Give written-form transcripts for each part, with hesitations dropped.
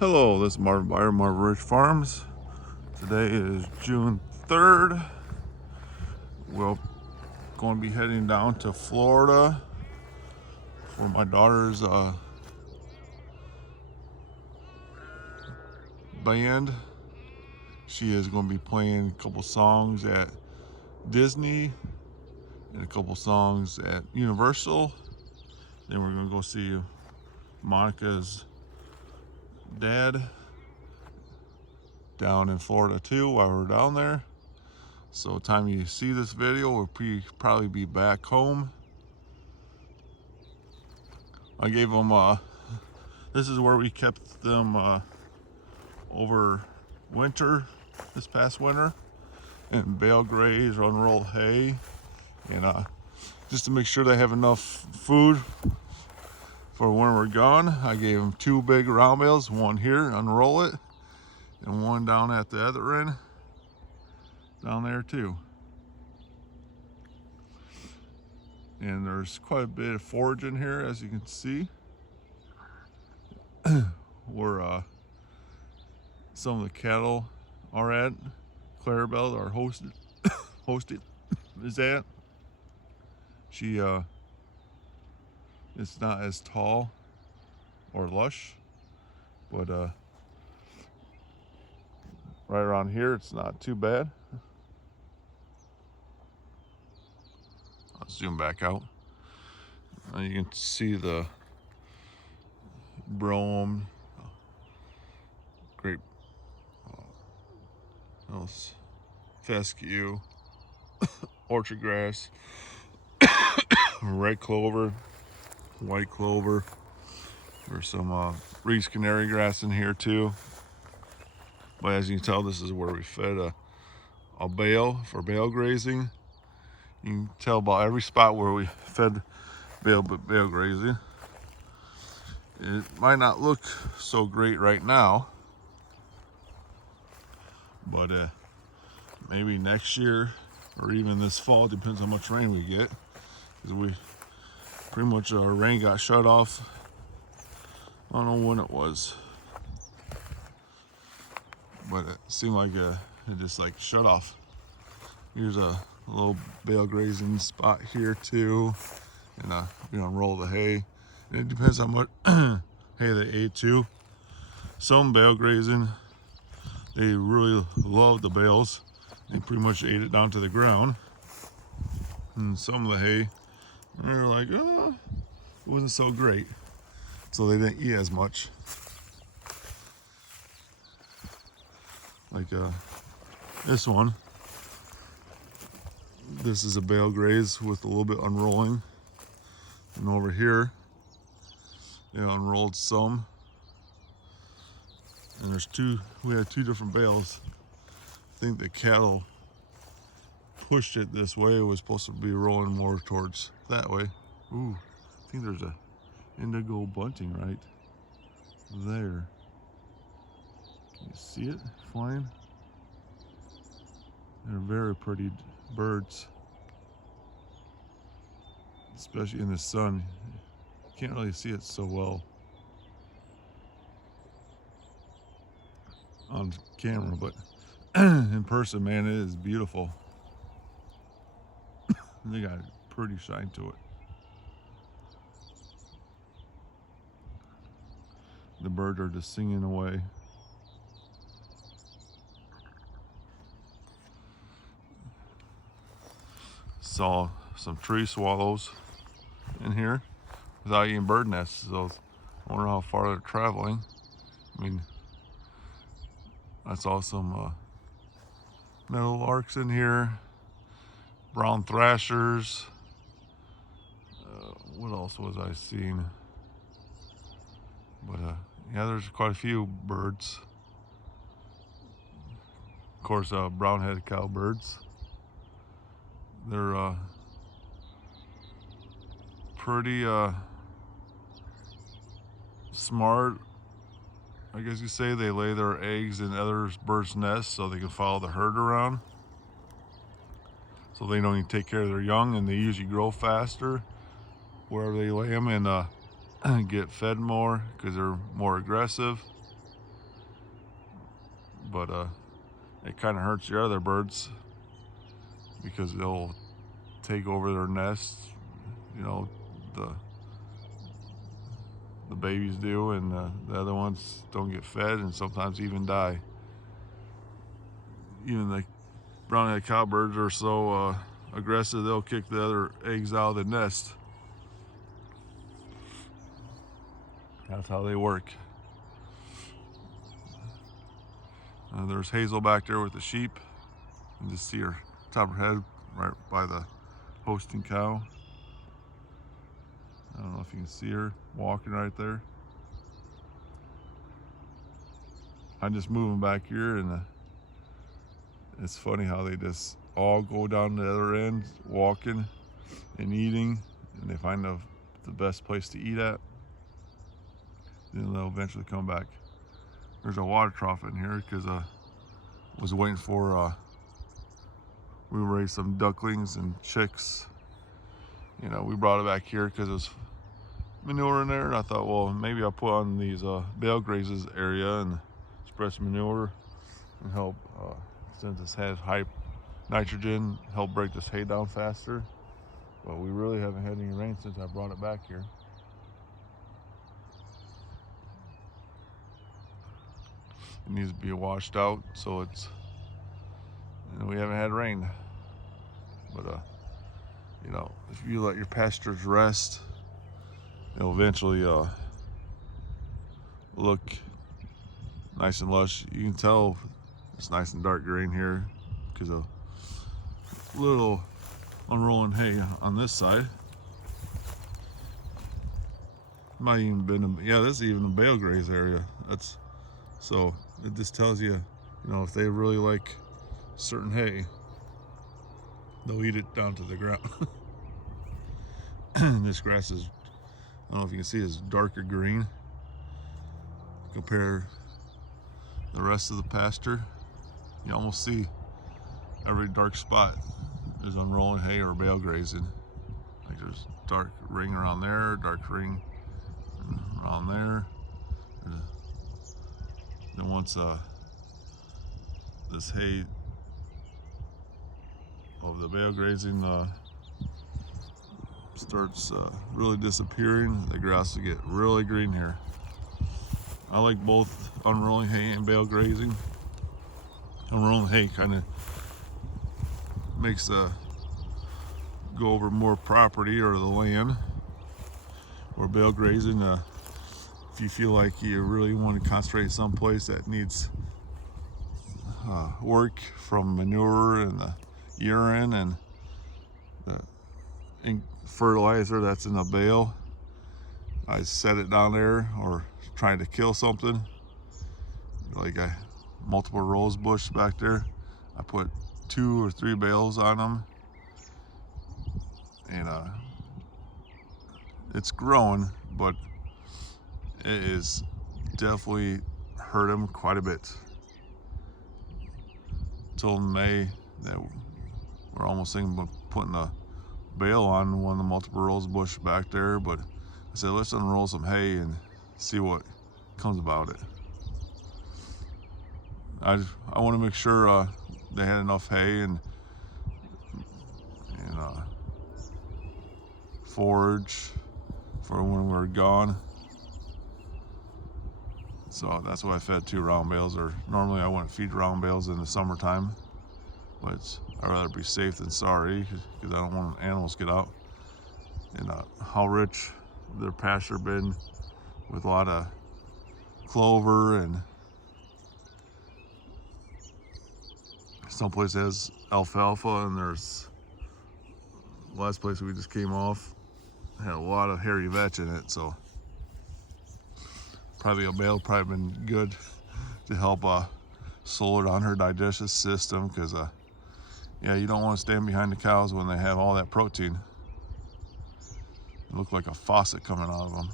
Hello, this is Marvin Byer, Marvin Ridge Farms. Today is June 3rd. We're going to be heading down to Florida for my daughter's band. She is going to be playing a couple songs at Disney and a couple songs at Universal. Then we're going to go see Monica's dad down in Florida too while we're down there. So time you see this video, we'll probably be back home. I gave them, this is where we kept them over winter, this past winter, and bale graze, unrolled hay, and just to make sure they have enough food for when we're gone. I gave them 2 big round bales, one here, unroll it, and one down at the other end, down there too. And there's quite a bit of forage in here, as you can see. Where some of the cattle are at, Clarabelle, our hosted is at. She it's not as tall or lush, but right around here it's not too bad. I'll zoom back out. You can see the brome, grape, fescue, orchard grass, red clover, white clover. There's some Reed's canary grass in here too. But as you can tell, this is where we fed a bale for bale grazing. You can tell by every spot where we fed bale grazing. It might not look so great right now, but maybe next year or even this fall, depends how much rain we get, because we pretty much our rain got shut off. I don't know when it was, but it seemed like it just like shut off. Here's a little bale grazing spot here too, and you unroll the hay. And it depends how much hay they ate too. Some bale grazing, they really love the bales. They pretty much ate it down to the ground. And some of the hay, they were like, oh, it wasn't so great. So they didn't eat as much. Like this one. This is a bale graze with a little bit unrolling. And over here, they unrolled some. And we had 2 different bales. I think the cattle pushed it this way. It was supposed to be rolling more towards that way. Ooh, I think there's a indigo bunting right there. Can you see it flying? They're very pretty birds, especially in the sun. You can't really see it so well on camera, but in person, man, it is beautiful. They got a pretty shine to it. The birds are just singing away. Saw some tree swallows in here without eating bird nests, so I wonder how far they're traveling. I mean, I saw some meadowlarks in here, brown thrashers. What else was I seeing? But yeah, there's quite a few birds. Of course, brown-headed cowbirds. They're pretty smart, I guess you say. They lay their eggs in other birds' nests so they can follow the herd around. So they don't even take care of their young, and they usually grow faster wherever they lay them, and get fed more because they're more aggressive. but it kind of hurts your other birds because they'll take over their nests. You know, the babies do, and the other ones don't get fed and sometimes even die. Even the brown-headed cowbirds are so aggressive, they'll kick the other eggs out of the nest. That's how they work. There's Hazel back there with the sheep. You can just see her top of her head right by the hosting cow. I don't know if you can see her walking right there. I'm just moving back here, and it's funny how they just all go down the other end walking and eating, and they find the best place to eat at. Then they'll eventually come back. There's a water trough in here because I was waiting for we raised some ducklings and chicks. You know, we brought it back here because there's manure in there, and I thought, well, maybe I'll put on these bale grazes area and spread some manure and help, since this has high nitrogen, help break this hay down faster. But we really haven't had any rain since I brought it back here. It needs to be washed out, so it's, you know, we haven't had rain. But you know, if you let your pastures rest, it'll eventually look nice and lush. You can tell it's nice and dark green here because of little unrolling hay on this side. Might even been yeah, this is even a bale graze area. That's so it just tells you, you know, if they really like certain hay, they'll eat it down to the ground. This grass is, I don't know if you can see, is darker green. Compare the rest of the pasture, you almost see every dark spot is unrolling hay or bale grazing. Like there's dark ring around there, dark ring around there. Then once this hay of the bale grazing starts really disappearing, the grass will get really green here. I like both unrolling hay and bale grazing. Unrolling hay kind of makes go over more property or the land, or bale grazing, if you feel like you really want to concentrate someplace that needs work from manure and the urine and the fertilizer that's in the bale, I set it down there, or trying to kill something like multiple rose bush back there. I put 2 or 3 bales on them, and it's growing, but it is definitely hurt them quite a bit. Till May that we're almost thinking about putting a bale on one of the multiple rose bush back there, but I said let's unroll some hay and see what comes about it. I want to make sure they had enough hay and forage for when we're gone. So that's why I fed 2 round bales, or normally I wouldn't feed round bales in the summertime, but I'd rather be safe than sorry because I don't want animals to get out. And how rich their pasture been with a lot of clover, and some place has alfalfa, and there's the last place we just came off had a lot of hairy vetch in it, so probably a bale probably been good to help slow down her digestive system, because yeah, you don't want to stand behind the cows when they have all that protein. It look like a faucet coming out of them.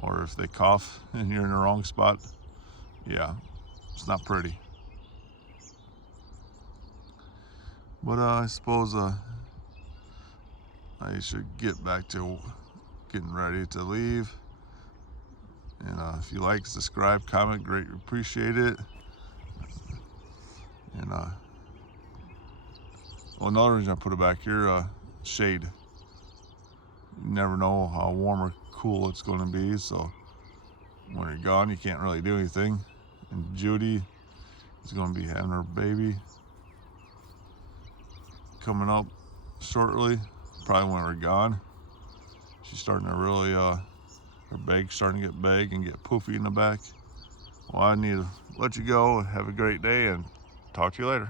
Or if they cough and you're in the wrong spot, yeah, it's not pretty. But I suppose I should get back to getting ready to leave and If you like, subscribe, comment, great, appreciate it. And well, another reason I put it back here, shade. You never know how warm or cool it's going to be, so when you're gone, you can't really do anything. And Judy is going to be having her baby coming up shortly, probably when we're gone. She's starting to really, her bag's starting to get big and get poofy in the back. Well, I need to let you go. Have a great day and talk to you later.